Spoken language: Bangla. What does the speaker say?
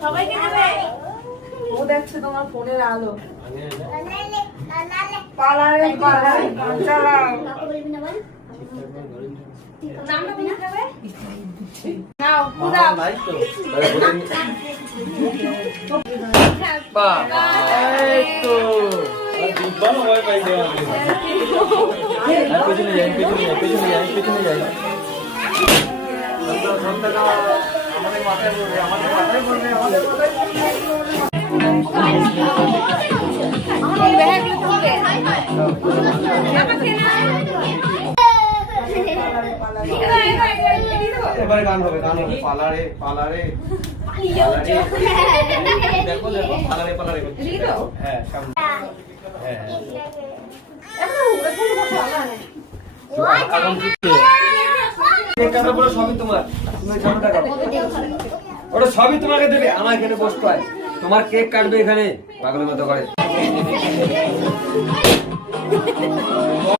সবাইকে দেবে। ও দেখছে তোমার ফোনের আলো। পালারে পালারে চালাও। নামটা বলে দেবে। নাও পুরা নাই তো বাহ এই তো দুবারও ভয় পাই দেওয়া পেছনে যাই সন্তানটা আমাদের মাথায় পড়বে আমাদের মাথায় পড়বে এবারে গান হবে পালারে পালারে দেখো দেখো পালারে পালারে হ্যাঁ সামনে হ্যাঁ সবই তোমার তুমি জানোটা কাটো ওটা সবই তোমাকে দেবে আমার এখানে বসতে হয় তোমার কেক কাটবে এখানে পাগলের মতো করে